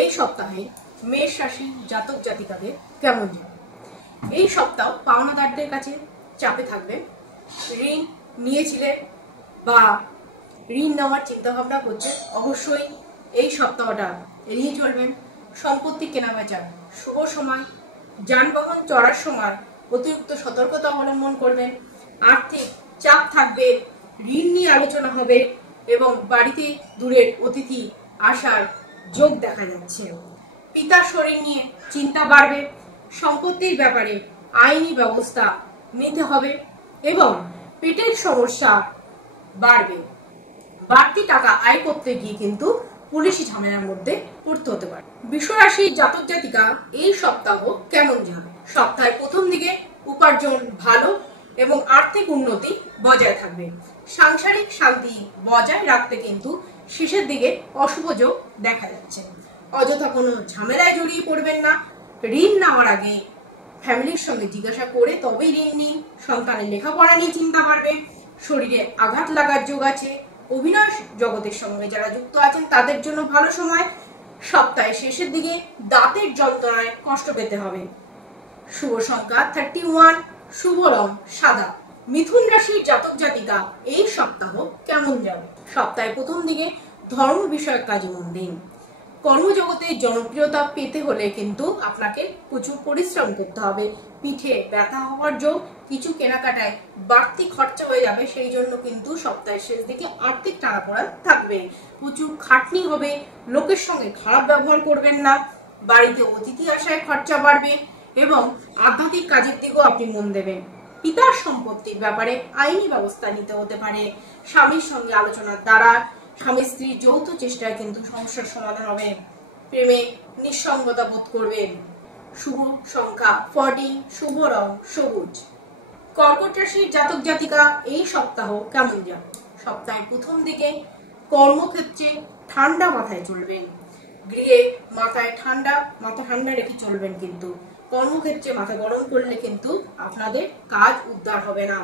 এই সপ্তাহে মেষ রাশি জাতক জাতিকাদের কেমন যাবে। এই সপ্তাহ পাওনাদারদের কাছে চাপে থাকবে। ঋণ নিয়েছিলেন বা ঋণ নেওয়ার চিন্তা ভাবনা করছে, অবশ্যই এই সপ্তাহটা এড়িয়ে চলবেন। সম্পত্তি কেনাবেচার শুভ সময়, যানবাহন চড়ার সময় অতিরিক্ত সতর্কতা অবলম্বন করবেন। আর্থিক চাপ থাকবে, ঋণ নিয়ে আলোচনা হবে এবং বাড়িতে দূরের অতিথি আসার যোগ দেখা যাচ্ছে। পিতার শরীর নিয়ে চিন্তা বাড়বে। সম্পত্তির ব্যাপারে আইনি ব্যবস্থা নিতে হবে এবং পেটের সমস্যা বাড়বে। বাড়তি টাকা আয় করতে গিয়ে কিন্তু পুলিশি ঝামেলার মধ্যে পড়তে হতে পারে। বৃষ রাশির জাতক জাতিকা এই সপ্তাহ কেমন যাবে। সপ্তাহের প্রথম দিকে উপার্জন ভালো এবং আর্থিক উন্নতি বজায় থাকবে। সাংসারিক শান্তি বজায় রাখতে কিন্তু শেষের দিকে অশুভ যোগ দেখা যাচ্ছে। অযথা কোনো ঝামেলায় জড়িয়ে পড়বেন না। ঋণ নেওয়ার আগে ফ্যামিলির সঙ্গে জিজ্ঞাসা করে তবেই ঋণ নিন। সন্তানের লেখাপড়া নিয়ে চিন্তা বাড়বে। শরীরে আঘাত লাগার যোগ আছে। অভিনয় জগতের সঙ্গে যারা যুক্ত আছেন তাদের জন্য ভালো সময়। সপ্তাহের শেষের দিকে দাঁতের যন্ত্রণায় কষ্ট পেতে হবে। শুভ সংখ্যা 31, শুভ রং সাদা। মিথুন রাশির জাতক জাতিকা এই সপ্তাহ কেমন যাবে। সপ্তাহের প্রথম দিকে ধর্ম বিষয়ক কাজে মন দিন। কর্মজগতে জনপ্রিয়তা পেতে হলে কিন্তু আপনাকে প্রচুর পরিশ্রম করতে হবে। পিঠে ব্যথা হওয়ার যোগ, কিছু কেনাকাটায় বাড়তি খরচা হয়ে যাবে, সেই জন্য কিন্তু সপ্তাহের শেষ দিকে আর্থিক টানাপোড়া থাকবে। প্রচুর খাটনি হবে। লোকের সঙ্গে খারাপ ব্যবহার করবেন না। বাড়িতে অতিথি আসায় খরচা বাড়বে এবং আধ্যাত্মিক কাজের দিকেও আপনি মন দেবেন। পিতার সম্পত্তির ব্যাপারে আইনি ব্যবস্থা নিতে হতে পারে। স্বামীর সঙ্গে আলোচনার দ্বারা স্বামী স্ত্রীর যৌথ চেষ্টায় কিন্তু সমস্যার সমাধান হবে। প্রেমে নিঃসঙ্গতা বোধ করবেন। শুভ সংখ্যা 14, শুভ রং সবুজ। কর্কট রাশির জাতক জাতিকা এই সপ্তাহ কেমন যাবে। সপ্তাহের প্রথম দিকে কর্মক্ষেত্রে ঠান্ডা মাথায় চলবেন। গৃহে মাথা ঠান্ডা রেখে চলবেন, কিন্তু কর্মক্ষেত্রে মাথা গরম করলে কিন্তু আপনাদের কাজ উদ্ধার হবে না।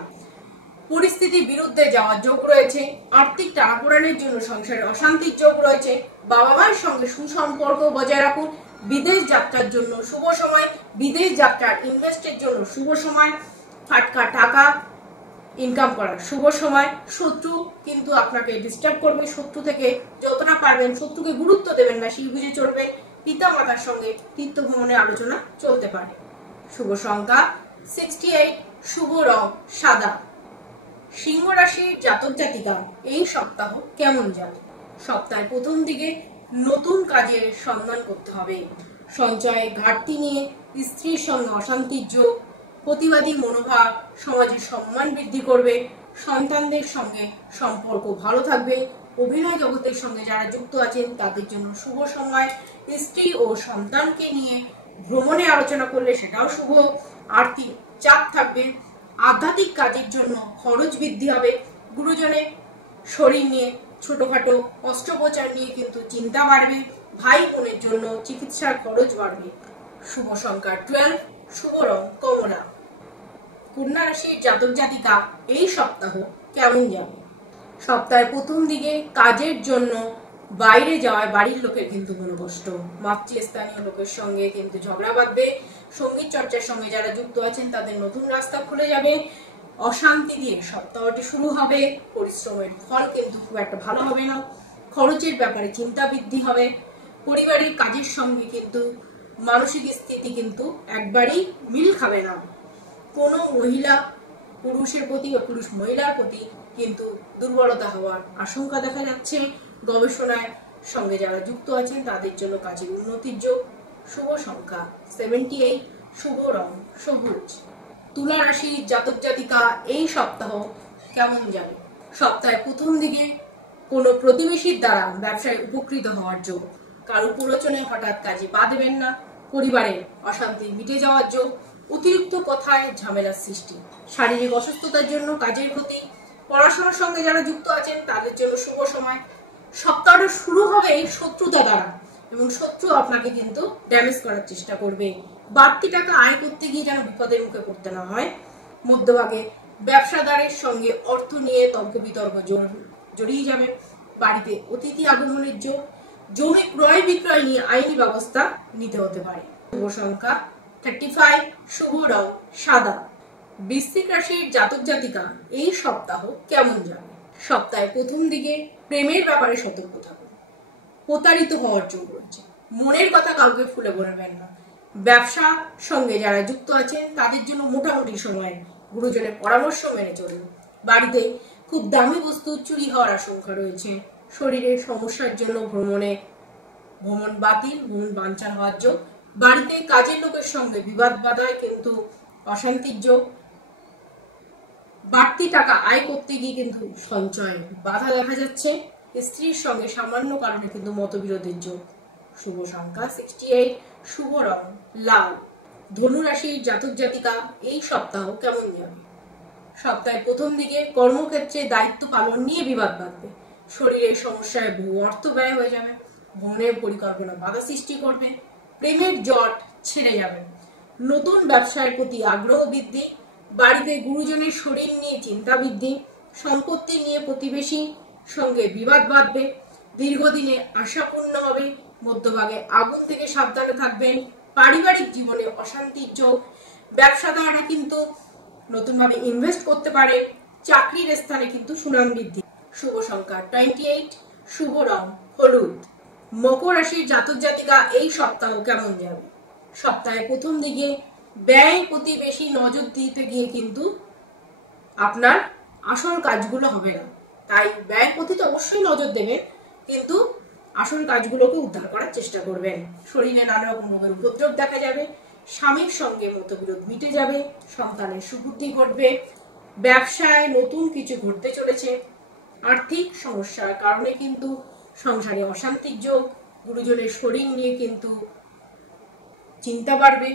পরিস্থিতির বিরুদ্ধে যাওয়ার যোগ রয়েছে। আর্থিক টানাপোড়েনের জন্য সংসারে অশান্তির যোগ রয়েছে। বাবা মায়ের সঙ্গে সুসম্পর্ক বজায় রাখুন। বিদেশ যাত্রার জন্য শুভ সময়। বিদেশ যাত্রার ইনভেস্টের জন্য শুভ সময়। ফাটকা টাকা ইনকাম করার শুভ সময়। শত্রু কিন্তু আপনাকে ডিস্টার্ব করবে। শত্রু থেকে যতটা পারবেন শত্রুকে গুরুত্ব দেবেন না, সেই বুঝে চলবেন। পিতা মাতার সঙ্গে তীর্থ ভ্রমণের আলোচনা চলতে পারে। শুভ সংখ্যা 68, শুভ রং সাদা। সিংহ রাশির জাতক জাতিকা এই সপ্তাহ কেমন যাবে। সপ্তাহের প্রথম দিকে নতুন কাজের সন্ধান করতে হবে। সঞ্চয়ে ঘাটতি নিয়ে স্ত্রীর সঙ্গে অশান্তির যোগ। প্রতিবাদী মনোভাব সমাজের সম্মান বৃদ্ধি করবে। সন্তানদের সঙ্গে সম্পর্ক ভালো থাকবে। অভিনয় জগতের সঙ্গে যারা যুক্ত আছেন তাদের জন্য শুভ সময়। স্ত্রী ও সন্তানকে নিয়ে ভ্রমণে আলোচনা করলে সেটাও শুভ। আর্থিক চাপ থাকবে। আধ্যাত্মিক কাজের জন্য খরচ বৃদ্ধি হবে। গুরুজনের শরীর নিয়ে ছোটখাটো অস্ত্রোপচার নিয়ে কিন্তু চিন্তা বাড়বে। ভাই বোনের জন্য চিকিৎসার খরচ বাড়বে। শুভ সংখ্যা 12, শুভ রং কমলা। কন্যা রাশির জাতক জাতিকা এই সপ্তাহ কেমন যাবে। সপ্তাহের প্রথম দিকে কাজের জন্য বাইরে যাওয়ায় বাড়ির লোকের কিন্তু মনোকষ্ট। মাতৃস্থানীয় লোকের সঙ্গে কিন্তু ঝগড়া বাঁধবে। সঙ্গীত চর্চার সঙ্গে যারা যুক্ত আছেন তাদের নতুন রাস্তা খুলে যাবে। অশান্তি দিয়ে সপ্তাহটি শুরু হবে। পরিশ্রমের ফল কিন্তু খুব একটা ভালো হবে না। খরচের ব্যাপারে চিন্তা বৃদ্ধি হবে। পরিবারের কাজের সঙ্গে কিন্তু মানসিক স্থিতি কিন্তু একবারেই মিল খাবে না। কোনো মহিলা পুরুষের প্রতি বা পুরুষ মহিলার প্রতি কিন্তু দুর্বলতা হওয়ার আশঙ্কা দেখা যাচ্ছে। গবেষণার সঙ্গে যারা যুক্ত আছেন তাদের জন্য কাজের উন্নতির যোগ। শুভ সংখ্যা 78, শুভ রং সবুজ। তুলা রাশির জাতক জাতিকা এই সপ্তাহ কেমন যাবে। সপ্তাহের প্রথম দিকে কোনো প্রতিবেশীর দ্বারা ব্যবসায় উপকৃত হওয়ার যোগ। কারো প্ররোচনায় হঠাৎ কাজে পা দেবেন না। পরিবারের অশান্তি মিটে যাওয়ার যোগ। অতিরিক্ত কথায় ঝামেলার সৃষ্টি। শারীরিক অসুস্থতার জন্য কাজের ক্ষতি। পড়াশোনার সঙ্গে যারা যুক্ত আছেন তাদের জন্য শুভ সময়। সপ্তাহটা শুরু হবে শত্রুতা দ্বারা এবং শত্রু আপনাকে কিন্তু ড্যামেজ করার চেষ্টা করবে। বাড়তি টাকা আয় করতে গিয়ে যেন বিপদের মুখে পড়তে না হয়। মধ্যভাগে ব্যবসাদারের সঙ্গে অর্থ নিয়ে তর্ক বিতর্ক জড়িয়ে যাবে। বাড়িতে অতিথি আগমনের যোগ। জমি ক্রয় বিক্রয় নিয়ে আইনি ব্যবস্থা নিতে হতে পারে। শুভ সংখ্যা 35, শুভ রং সাদা। বৃশ্চিক রাশির জাতক জাতিকা এই সপ্তাহ কেমন যাবে? সপ্তাহের প্রথম দিকে প্রেমের ব্যাপারে সতর্ক থাকুন, প্রতারিত হওয়ার যোগ রয়েছে। মনের কথা কাউকে খুলে বলবেন না। ব্যবসা সঙ্গে যারা যুক্ত আছেন তাদের জন্য মোটামুটি সময় গুরুজনের পরামর্শ মেনে চলুন। বাড়িতে খুব দামি বস্তু চুরি হওয়ার আশঙ্কা রয়েছে। শরীরের সমস্যার জন্য ভ্রমণ বাতিল, ভ্রমণ বানচাল হওয়ার যোগ। বাড়িতে কাজের লোকের সঙ্গে বিবাদ বাধায় কিন্তু অশান্তির যোগ। বাড়তি টাকা আয় করতে গিয়ে কিন্তু সঞ্চয়ে বাধা দেখা যাচ্ছে। স্ত্রীর সঙ্গে সামান্য কারণে কিন্তু মতবিরোধের যোগ। শুভ সংখ্যা 68, শুভ রং লাল। ধনু রাশির জাতক জাতিকা এই সপ্তাহ কেমন যাবে? সপ্তাহের প্রথম দিকে কর্মক্ষেত্রে দায়িত্ব পালন নিয়ে বিবাদ বাঁধবে। শরীরের সমস্যায় বহু অর্থ ব্যয় হয়ে যাবে। ভ্রমণের পরিকল্পনা বাধা সৃষ্টি করবে। প্রেমের জট ছেড়ে যাবে। নতুন ব্যবসার প্রতি আগ্রহ বৃদ্ধি। বাড়িতে গুরুজনের শরীর নিয়ে চিন্তা বৃদ্ধি। সম্পত্তি নিয়ে প্রতিবেশী সঙ্গে বিবাদ বাঁধবে। দীর্ঘদিনে আশা পূর্ণ হবে। মধ্যভাগে আগুন থেকে সাবধানে থাকবেন। পারিবারিক জীবনে অশান্তির যোগ। ব্যবসাদাররা কিন্তু নতুনভাবে ইনভেস্ট করতে পারে। চাকরির স্থানে কিন্তু সুনাম বৃদ্ধি। শুভ সংখ্যা 28, শুভ রং হলুদ। মকর রাশির জাতক জাতিকা এই সপ্তাহ কেমন যাবে? সপ্তাহের প্রথম দিকে ব্যয় প্রতি বেশি নজর দিতে গিয়ে কিন্তু আপনার আসল কাজগুলো হবে না। তাই ব্যয় প্রতি তো অবশ্যই নজর দেবেন, কিন্তু আসল কাজগুলোকে উদ্ধার করার চেষ্টা করবেন। শরীরে নানা রকম রোগের উপদ্রব দেখা যাবে। স্বামীর সঙ্গে মতবিরোধ মিটে যাবে। সন্তানের সুবুদ্ধি ঘটবে। ব্যবসায় নতুন কিছু ঘটতে চলেছে। আর্থিক সমস্যার কারণে কিন্তু সংসারে অশান্তির যোগ। গুরুজনের শরীর নিয়ে কিন্তু চিন্তা বাড়বে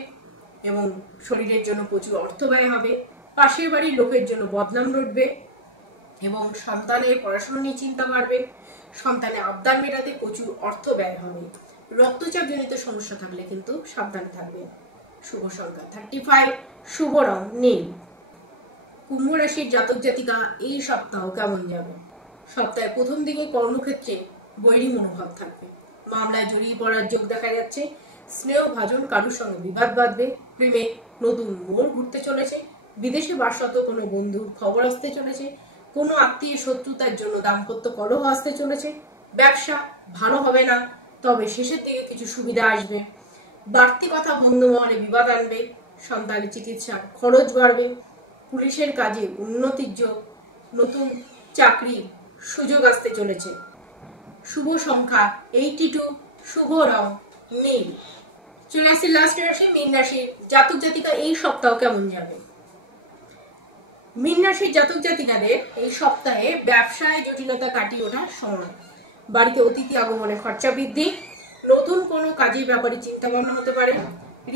এবং শরীরের জন্য প্রচুর অর্থ ব্যয় হবে। পাশের বাড়ির লোকের জন্য বদনাম ঘটবে এবং সন্তানের পড়াশোনা নিয়ে চিন্তা বাড়বে। সন্তানের আবদার মেটাতে প্রচুর অর্থ ব্যয় হবে। রক্তচাপ জনিত সমস্যা থাকলে কিন্তু সাবধান থাকবে। শুভ সংখ্যা 35, শুভ রং নীল। কুম্ভ রাশির জাতক জাতিকা এই সপ্তাহ কেমন যাবে? সপ্তাহের প্রথম দিকে কর্মক্ষেত্রে বৈরী মনোভাব থাকবে। মামলায় জড়িয়ে পড়ার যোগ দেখা যাচ্ছে। স্নেহ ভাজন কারোর সঙ্গে বিবাদ বাঁধবে। প্রেমে নতুন মোড় ঘুরতে চলেছে। বিদেশে বাসরত কোনো বন্ধুর খবর আসতে চলেছে। কোনো আত্মীয় শত্রুতার জন্য দাম্পত্য কলহ আসতে চলেছে। ব্যবসা ভালো হবে না, তবে শেষের দিকে কিছু সুবিধা আসবে। বাড়তি কথা বন্ধু মহলে বিবাদ আনবে। সন্তানের চিকিৎসার খরচ বাড়বে। পুলিশের কাজে উন্নতির যোগ। নতুন চাকরি সুযোগ আসতে চলেছে। শুভ সংখ্যা 82, শুভ রং নীল। চলে আসছে লাস্ট রাশি মীন রাশির জাতক জাতিকা এই সপ্তাহ কেমন যাবে? মীন রাশির জাতক জাতিকাদের এই সপ্তাহে ব্যবসায় জটিলতা কাটিয়ে ওঠার সময়। বাড়িতে অতিথি আগমনে খরচা বৃদ্ধি। নতুন কোনো কাজের ব্যাপারে চিন্তা ভাবনা হতে পারে।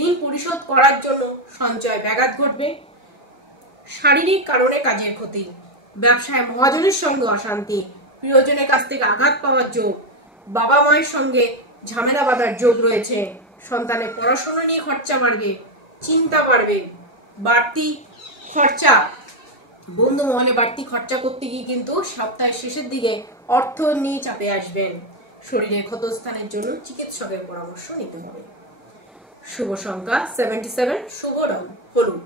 ঋণ পরিশোধ করার জন্য সঞ্চয় ব্যাঘাত ঘটবে। শারীরিক কারণে কাজের ক্ষতি। ব্যবসায় মহাজনের সঙ্গে অশান্তি। প্রিয়জনের কাছ থেকে আঘাত পাওয়ার যোগ। বাবা মায়ের সঙ্গে ঝামেলা বাঁধার যোগ রয়েছে। সন্তানের পড়াশোনা নিয়ে খরচা বাড়বে। চিন্তা বাড়বে। বাড়তি খরচা, বন্ধু মহলে বাড়তি খরচা করতে গিয়ে কিন্তু সপ্তাহের শেষের দিকে অর্থ নিয়ে চাপে আসবেন। শরীরের ক্ষতস্থানের জন্য চিকিৎসকের পরামর্শ নিতে হবে। শুভ সংখ্যা 77, শুভ রং হলুদ।